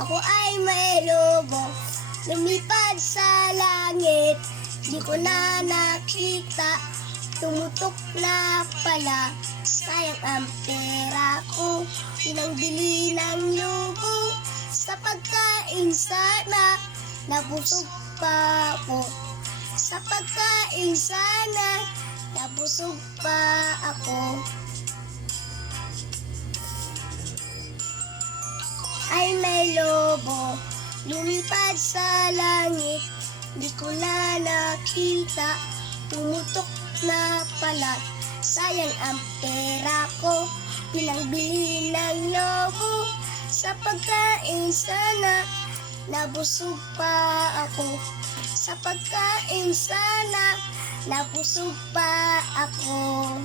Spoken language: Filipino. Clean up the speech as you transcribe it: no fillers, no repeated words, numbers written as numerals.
Ako ay may lobo, lumipad sa langit. Di ko na nakita, tumutok na pala. Sayang ang pera ko, pinangbili ng lobo. Sa pagkain sana, nabusog pa ako. Sa pagkain sana, nabusog pa ako. Ay may lobo, lumipad sa langit. Di ko na nakita, tumutok na pala. Sayang ang pera ko, pinangbili ng lobo. Sa pagkain sana, nabusog pa ako. Sa pagkain sana, nabusog pa ako.